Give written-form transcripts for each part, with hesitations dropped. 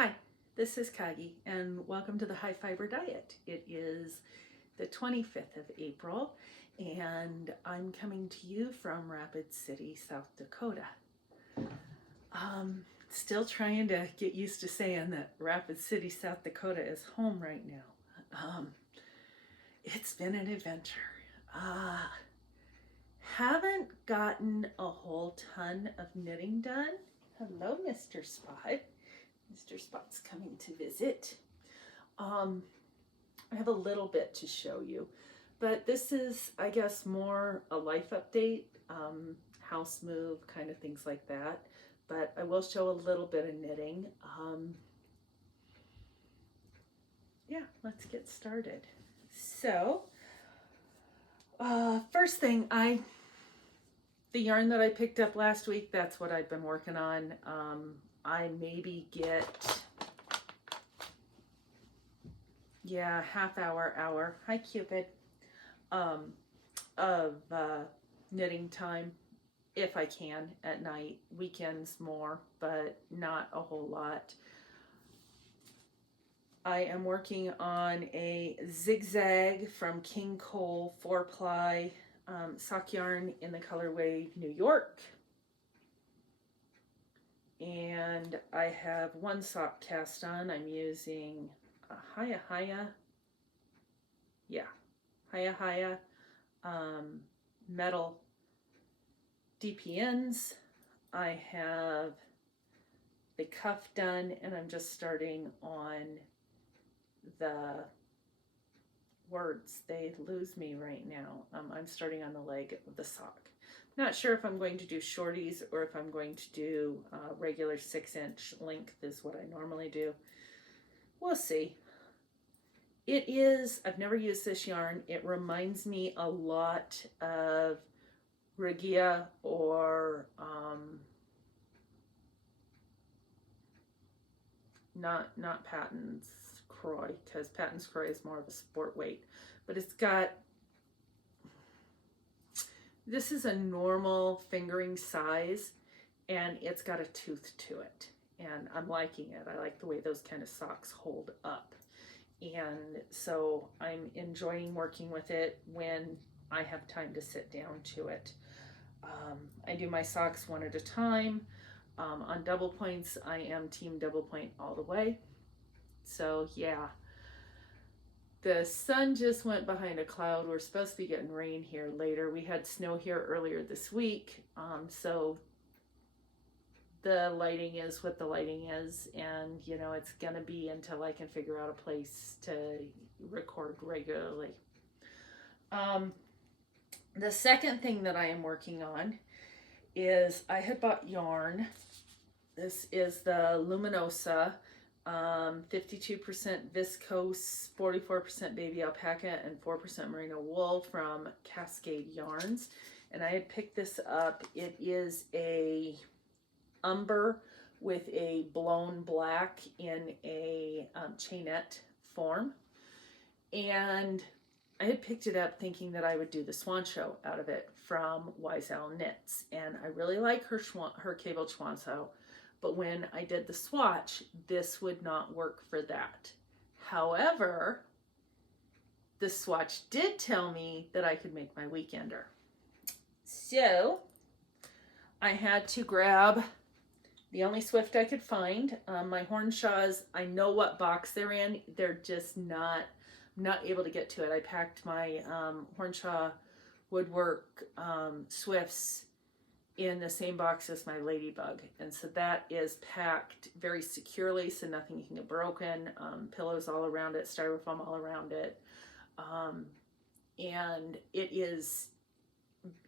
Hi, this is Kagi, and welcome to the High Fiber Diet. It is the 25th of April, and I'm coming to you from Rapid City, South Dakota. Still trying to get used to saying that Rapid City, South Dakota is home right now. It's been an adventure. Haven't gotten a whole ton of knitting done. Hello, Mr. Spot. Mr. Spot's coming to visit. I have a little bit to show you, but this is, I guess, more a life update, house move, kind of things like that. But I will show a little bit of knitting. Yeah, let's get started. So, first thing, the yarn that I picked up last week, that's what I've been working on. I maybe get, half hour, hi Cupid, of knitting time if I can at night. Weekends more, but not a whole lot. I am working on a zigzag from King Cole 4-ply sock yarn in the colorway New York. And I have one sock cast on. I'm using a Hiya metal DPNs. I have the cuff done, and I'm just starting on the words. They lose me right now. I'm starting on the leg of the sock. Not sure if I'm going to do shorties or if I'm going to do regular 6-inch length is what I normally do. We'll see. It is, I've never used this yarn. It reminds me a lot of Regia or not Patton's Croy, because Patton's Croy is more of a sport weight, but it's got, this is a normal fingering size, and it's got a tooth to it, and I'm liking it. I like the way those kind of socks hold up, and so I'm enjoying working with it when I have time to sit down to it. I do my socks one at a time. On double points, I am team double point all the way. So yeah, the sun just went behind a cloud. We're supposed to be getting rain here later. We had snow here earlier this week. So the lighting is what the lighting is, and you know, it's gonna be until I can figure out a place to record regularly. The second thing that I am working on is I had bought yarn. This is the Luminosa 52% viscose, 44% baby alpaca, and 4% merino wool from Cascade Yarns. And I had picked this up. It is a umber with a blown black in a chainette form. And I had picked it up thinking that I would do the Swan Show out of it from Wise Owl Knits. And I really like her cable Swan Show. But when I did the swatch, this would not work for that. However, the swatch did tell me that I could make my weekender. So I had to grab the only Swift I could find. My Hornshaws, I know what box they're in. They're just not able to get to it. I packed my Hornshaw Woodwork Swifts in the same box as my Ladybug, and so that is packed very securely so nothing can get broken. Pillows all around it, styrofoam all around it, and it is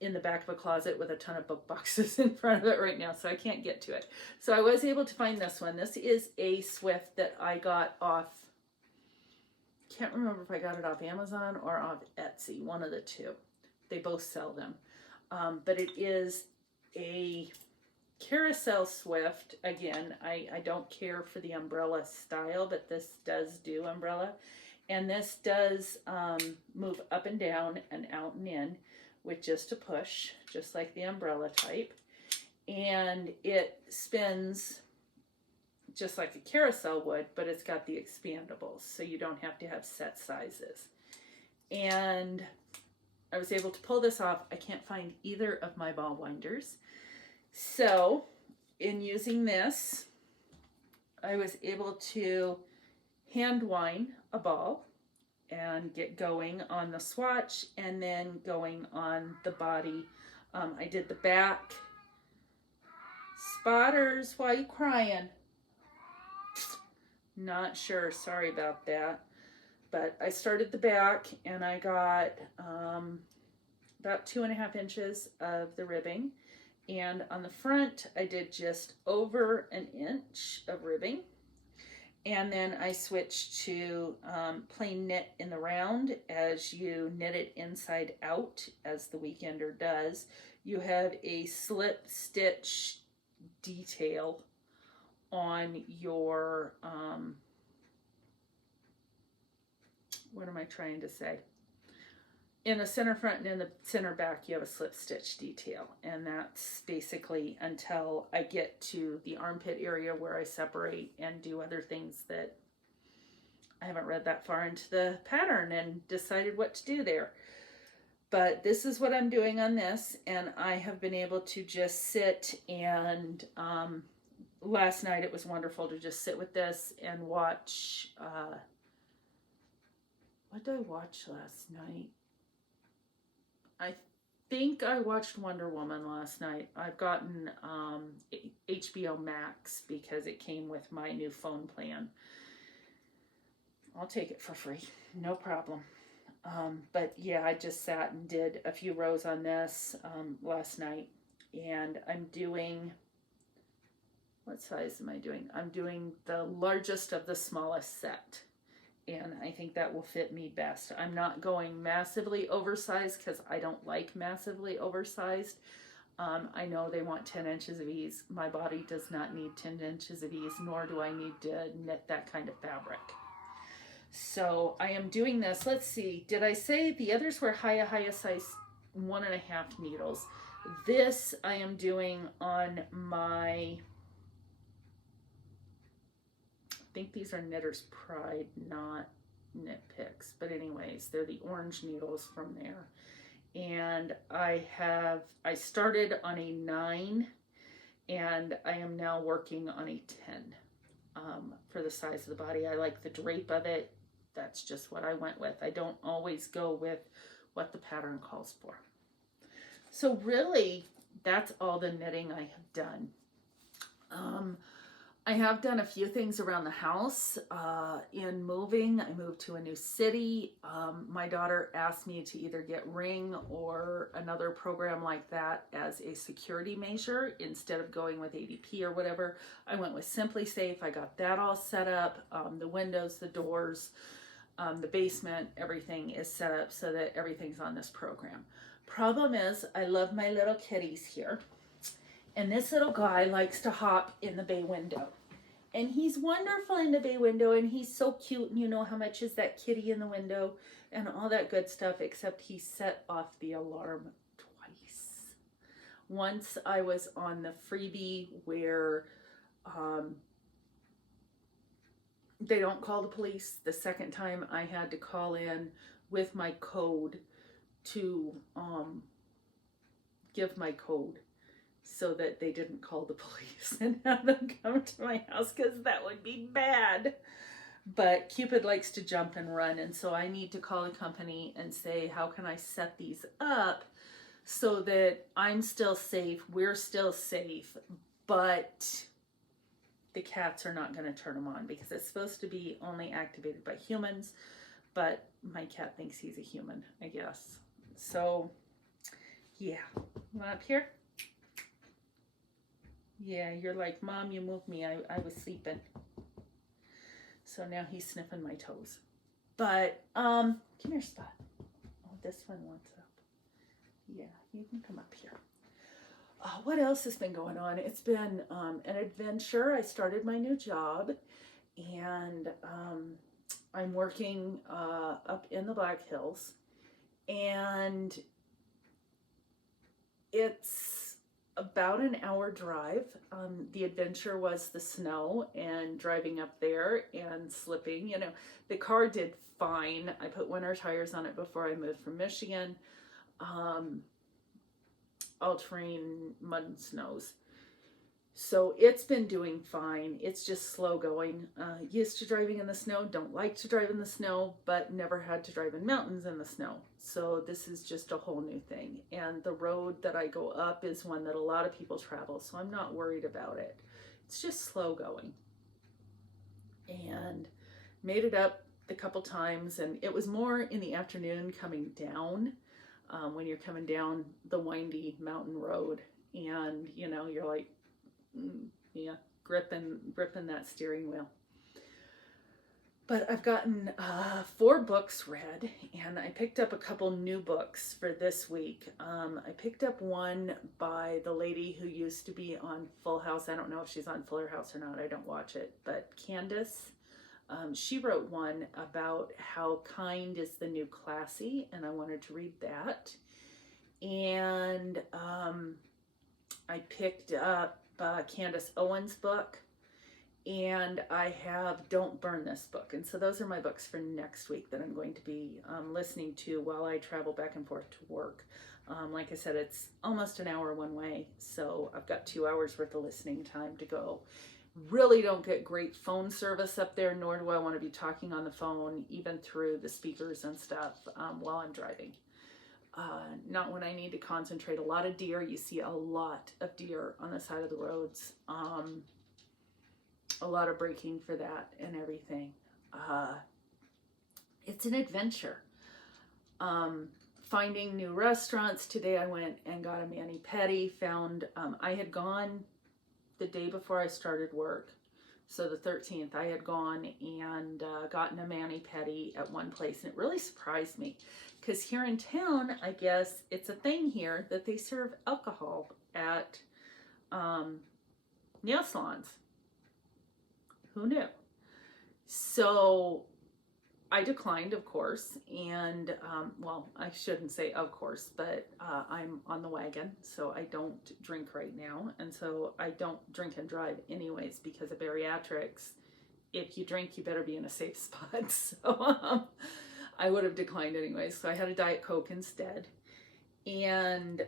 in the back of a closet with a ton of book boxes in front of it right now, so I can't get to it. So I was able to find this one. This is a Swift that I got off, can't remember if I got it off Amazon or off Etsy, one of the two. They both sell them, but it is a carousel Swift. Again, I don't care for the umbrella style, but this does do umbrella, and this does move up and down and out and in with just a push, just like the umbrella type, and it spins just like a carousel would, but it's got the expandables, so you don't have to have set sizes. And I was able to pull this off. I can't find either of my ball winders. So in using this, I was able to hand wind a ball and get going on the swatch and then going on the body. I did the back. Spotters, why are you crying? Not sure, sorry about that. But I started the back and I got about 2.5 inches of the ribbing. And on the front, I did just over 1 inch of ribbing. And then I switched to plain knit in the round. As you knit it inside out, as the Weekender does, you have a slip stitch detail on your, what am I trying to say? In the center front and in the center back, you have a slip stitch detail. And that's basically until I get to the armpit area where I separate and do other things that I haven't read that far into the pattern and decided what to do there. But this is what I'm doing on this, and I have been able to just sit and last night it was wonderful to just sit with this and watch, what did I watch last night? I think I watched Wonder Woman last night. I've gotten HBO Max because it came with my new phone plan. I'll take it for free, no problem. But yeah, I just sat and did a few rows on this last night, and I'm doing, what size am I doing? I'm doing the largest of the smallest set, and I think that will fit me best. I'm not going massively oversized because I don't like massively oversized. I know they want 10 inches of ease. My body does not need 10 inches of ease, nor do I need to knit that kind of fabric. So I am doing this. Let's see, did I say the others were Hiya size 1.5 needles? This I am doing on my, I think these are Knitter's Pride, not Knit Picks, but anyways, they're the orange needles from there. And I started on a 9 and I am now working on a 10 for the size of the body. I like the drape of it. That's just what I went with. I don't always go with what the pattern calls for. So really, that's all the knitting I have done. I have done a few things around the house. In moving, I moved to a new city. My daughter asked me to either get Ring or another program like that as a security measure instead of going with ADP or whatever. I went with Simply Safe. I got that all set up. The windows, the doors, the basement, everything is set up so that everything's on this program. Problem is, I love my little kitties here. And this little guy likes to hop in the bay window. And he's wonderful in the bay window, and he's so cute, and you know how much is that kitty in the window and all that good stuff, except he set off the alarm twice. Once I was on the freebie where they don't call the police. The second time I had to call in with my code to give my code so that they didn't call the police and have them come to my house, because that would be bad. But Cupid likes to jump and run, and so I need to call a company and say, how can I set these up so that I'm still safe, we're still safe, but the cats are not going to turn them on, because it's supposed to be only activated by humans, but my cat thinks he's a human, I guess. So yeah, you want up here? Yeah, you're like, Mom, you moved me. I was sleeping. So now he's sniffing my toes. But, come here, Spot. Oh, this one wants up. Yeah, you can come up here. What else has been going on? It's been an adventure. I started my new job, and I'm working up in the Black Hills. And it's about an hour drive. The adventure was the snow and driving up there and slipping. You know, the car did fine. I put winter tires on it before I moved from Michigan. All terrain mud and snows. So it's been doing fine. It's just slow going. Used to driving in the snow, don't like to drive in the snow, but never had to drive in mountains in the snow. So this is just a whole new thing. And the road that I go up is one that a lot of people travel, so I'm not worried about it. It's just slow going. And made it up a couple times, and it was more in the afternoon coming down, when you're coming down the windy mountain road, and you know, you're like, yeah, gripping that steering wheel. But I've gotten 4 books read, and I picked up a couple new books for this week. I picked up one by the lady who used to be on Full House. I don't know if she's on Fuller House or not. I don't watch it. But Candace, she wrote one about how kind is the new classy, and I wanted to read that. And I picked up Candace Owens' book, and I have Don't Burn This book. And so those are my books for next week that I'm going to be listening to while I travel back and forth to work. Like I said, it's almost an hour one way, so I've got 2 hours worth of listening time to go. Really don't get great phone service up there, nor do I want to be talking on the phone, even through the speakers and stuff, while I'm driving. Not when I need to concentrate. A lot of deer. You see a lot of deer on the side of the roads. A lot of braking for that and everything. It's an adventure. Finding new restaurants. Today I went and got a mani-pedi. I had gone the day before I started work. So the 13th, I had gone and gotten a mani-pedi at one place, and it really surprised me. Because here in town, I guess it's a thing here that they serve alcohol at nail salons. Who knew? So I declined, of course, and well, I shouldn't say of course, but I'm on the wagon, so I don't drink right now, and so I don't drink and drive anyways because of bariatrics. If you drink, you better be in a safe spot. So I would have declined anyways. So I had a Diet Coke instead, and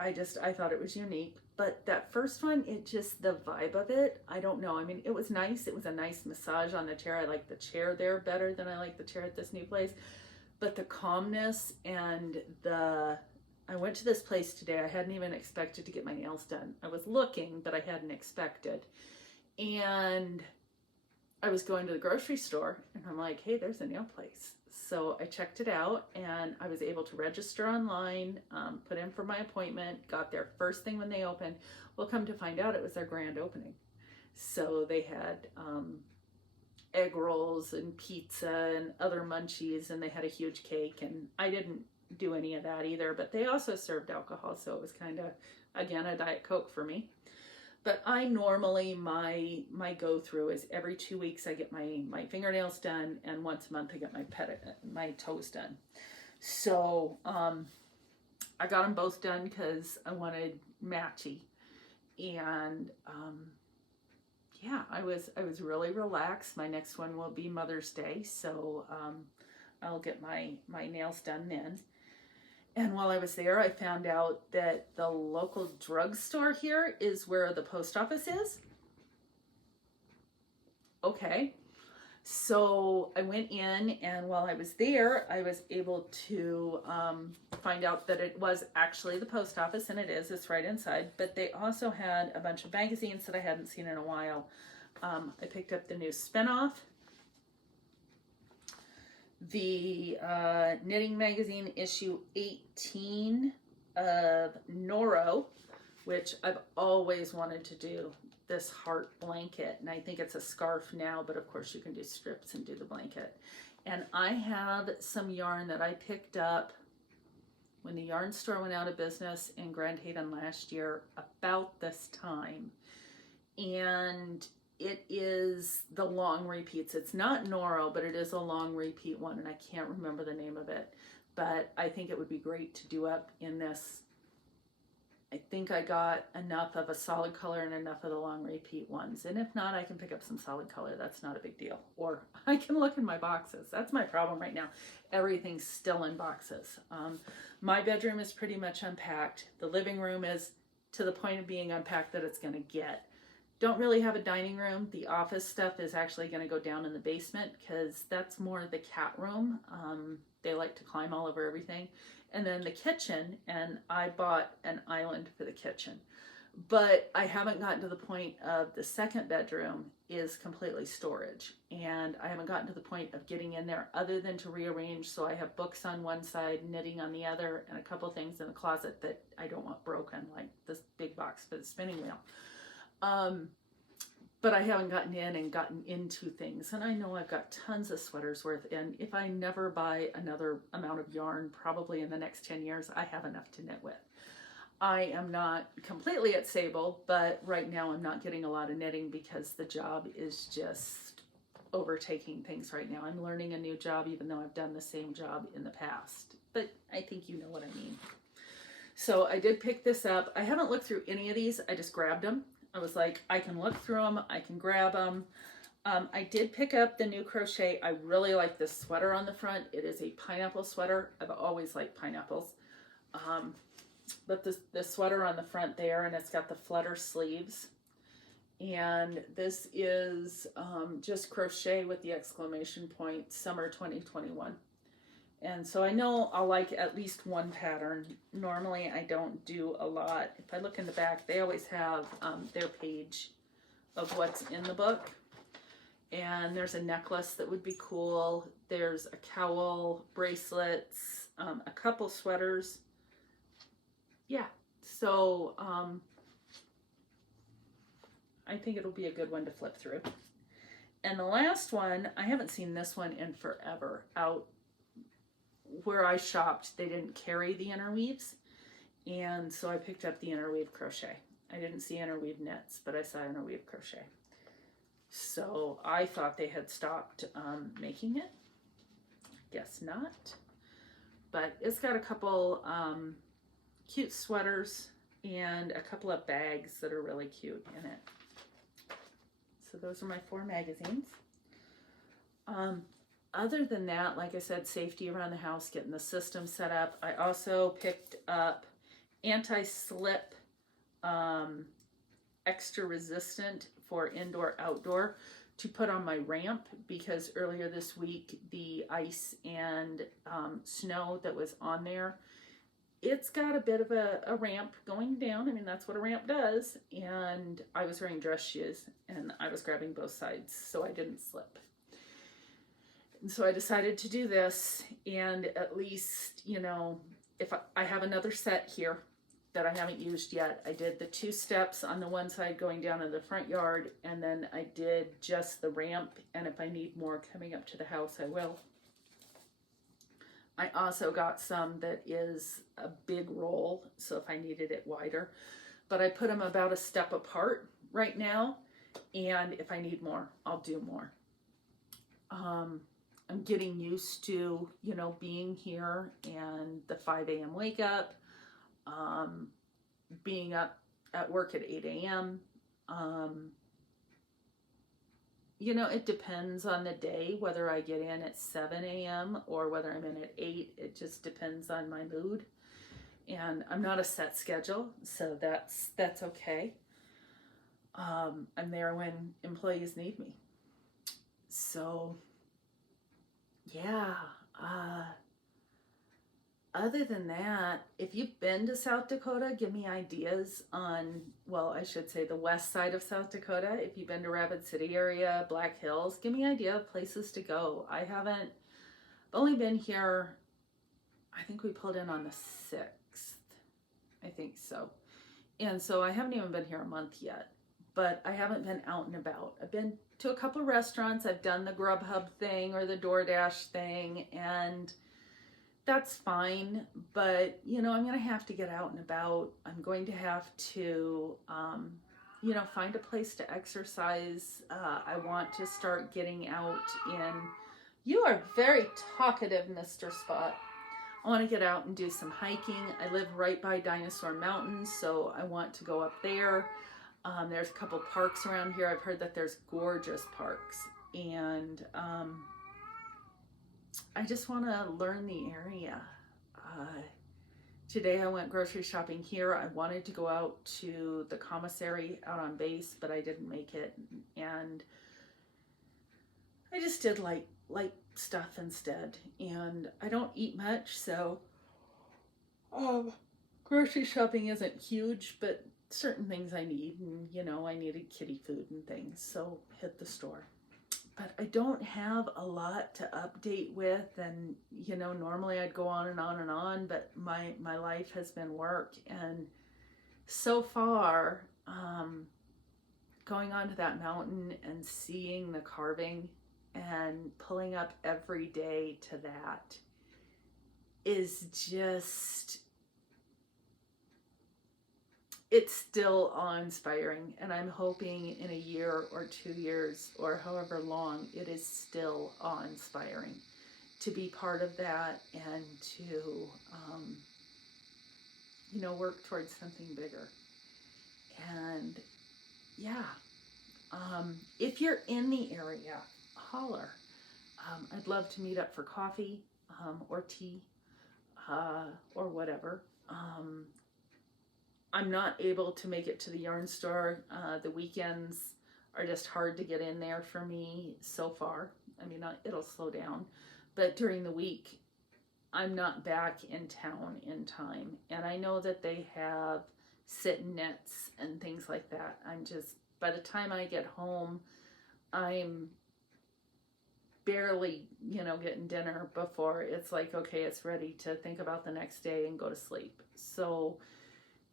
I thought it was unique. But that first one, the vibe of it, I don't know. I mean, it was nice. It was a nice massage on the chair. I like the chair there better than I like the chair at this new place. But the calmness and I went to this place today. I hadn't even expected to get my nails done. I was looking, but I hadn't expected. And I was going to the grocery store, and I'm like, hey, there's a nail place. So I checked it out, and I was able to register online, put in for my appointment, got there first thing when they opened. Well, come to find out, it was their grand opening. So they had egg rolls and pizza and other munchies, and they had a huge cake, and I didn't do any of that either, but they also served alcohol, so it was kind of, again, a Diet Coke for me. But I normally, my go-through is every 2 weeks I get my fingernails done, and once a month I get my toes done. So I got them both done because I wanted matchy. And yeah, I was really relaxed. My next one will be Mother's Day, so I'll get my nails done then. And while I was there, I found out that the local drugstore here is where the post office is. Okay. So I went in, and while I was there, I was able to find out that it was actually the post office, and it is. It's right inside. But they also had a bunch of magazines that I hadn't seen in a while. I picked up the new Spinoff, the Knitting Magazine issue 18 of Noro, which I've always wanted to do, this heart blanket, and I think it's a scarf now, but of course you can do strips and do the blanket. And I have some yarn that I picked up when the yarn store went out of business in Grand Haven last year about this time, and it is the long repeats. It's not Noro, but it is a long repeat one, and I can't remember the name of it. but I think it would be great to do up in this. I think I got enough of a solid color and enough of the long repeat ones. And if not, I can pick up some solid color. That's not a big deal. Or I can look in my boxes. That's my problem right now. Everything's still in boxes. My bedroom is pretty much unpacked. The living room is to the point of being unpacked that it's going to get. Don't really have a dining room. The office stuff is actually going to go down in the basement because that's more the cat room. They like to climb all over everything. And then the kitchen, and I bought an island for the kitchen. But I haven't gotten to the point of the second bedroom is completely storage. And I haven't gotten to the point of getting in there other than to rearrange. So I have books on one side, knitting on the other, and a couple things in the closet that I don't want broken, like this big box for the spinning wheel. But I haven't gotten in and gotten into things. And I know I've got tons of sweaters worth. And if I never buy another amount of yarn, probably in the next 10 years, I have enough to knit with. I am not completely at Sable, but right now I'm not getting a lot of knitting because the job is just overtaking things right now. I'm learning a new job even though I've done the same job in the past. But I think you know what I mean. So I did pick this up. I haven't looked through any of these. I just grabbed them. I was like, I can look through them. I can grab them. I did pick up the new crochet. I really like this sweater on the front. It is a pineapple sweater. I've always liked pineapples. But the sweater on the front there, and it's got the flutter sleeves. And this is just crochet with the exclamation point, summer 2021. And so I know I'll like at least one pattern. Normally I don't do a lot. If I look in the back, they always have their page of what's in the book. And there's a necklace that would be cool. There's a cowl, bracelets, a couple sweaters. Yeah, so I think it'll be a good one to flip through. And the last one, I haven't seen this one in forever. Out where I shopped, they didn't carry the interweaves, and so I picked up the interweave crochet. I didn't see interweave knits, but I saw interweave crochet. So I thought they had stopped making it. Guess not. But it's got a couple cute sweaters and a couple of bags that are really cute in it. So those are my 4 magazines. Other than that, like I said, safety around the house, getting the system set up. I also picked up anti-slip extra resistant for indoor outdoor to put on my ramp because earlier this week the ice and snow that was on there, it's got a bit of a ramp going down. I mean, that's what a ramp does. And I was wearing dress shoes and I was grabbing both sides so I didn't slip. And so I decided to do this, and at least, you know, if I have another set here that I haven't used yet. I did the 2 steps on the one side going down in the front yard, and then I did just the ramp, and if I need more coming up to the house, I will. I also got some that is a big roll, so if I needed it wider, but I put them about a step apart right now, and if I need more, I'll do more. I'm getting used to, you know, being here and the 5 a.m. wake up, being up at work at 8 a.m. You know, it depends on the day, whether I get in at 7 a.m. or whether I'm in at 8. It just depends on my mood. And I'm not a set schedule, so that's okay. I'm there when employees need me. So yeah, other than that, if you've been to South Dakota, give me ideas on, well, I should say the west side of South Dakota. If you've been to Rapid City area, Black Hills, give me an idea of places to go. I've only been here, I think we pulled in on the 6th. I think so. And so I haven't even been here a month yet, but I haven't been out and about. I've been to a couple restaurants. I've done the Grubhub thing or the DoorDash thing, and that's fine. But, you know, I'm going to have to get out and about. I'm going to have to, you know, find a place to exercise. I want to start getting out in, you are very talkative, Mr. Spot. I want to get out and do some hiking. I live right by Dinosaur Mountain, so I want to go up there. There's a couple parks around here. I've heard that there's gorgeous parks, and I just want to learn the area. Today I went grocery shopping here. I wanted to go out to the commissary out on base, but I didn't make it, and I just did light stuff instead. And I don't eat much, so grocery shopping isn't huge, but certain things I need, and you know, I needed kitty food and things, so hit the store. But I don't have a lot to update with, and you know, normally I'd go on and on and on, but my life has been work, and so far, going onto that mountain and seeing the carving and pulling up every day to that is just, it's still awe-inspiring, and I'm hoping in a year or 2 years or however long, it is still awe-inspiring to be part of that and to, you know, work towards something bigger. And yeah, if you're in the area, holler. I'd love to meet up for coffee or tea or whatever. I'm not able to make it to the yarn store. The weekends are just hard to get in there for me so far. I mean, it'll slow down, but during the week, I'm not back in town in time. And I know that they have sit nets and things like that. I'm just, by the time I get home, I'm barely, you know, getting dinner before it's like, okay, it's ready to think about the next day and go to sleep. So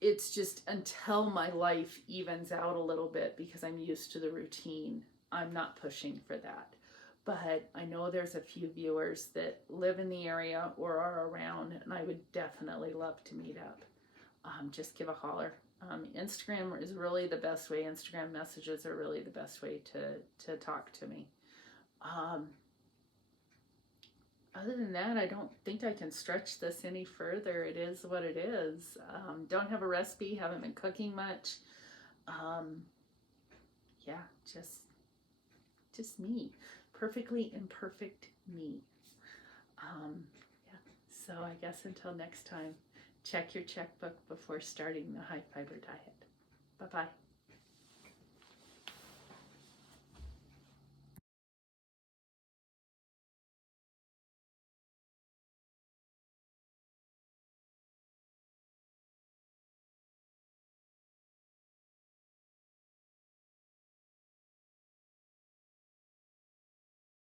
it's just until my life evens out a little bit, because I'm used to the routine, I'm not pushing for that. But I know there's a few viewers that live in the area or are around, and I would definitely love to meet up. Just give a holler. Instagram is really the best way. Instagram messages are really the best way to talk to me. Other than that, I don't think I can stretch this any further. It is what it is. Don't have a recipe, haven't been cooking much. Yeah, just me. Perfectly imperfect me. Yeah. So I guess until next time, check your checkbook before starting the high fiber diet. Bye-bye.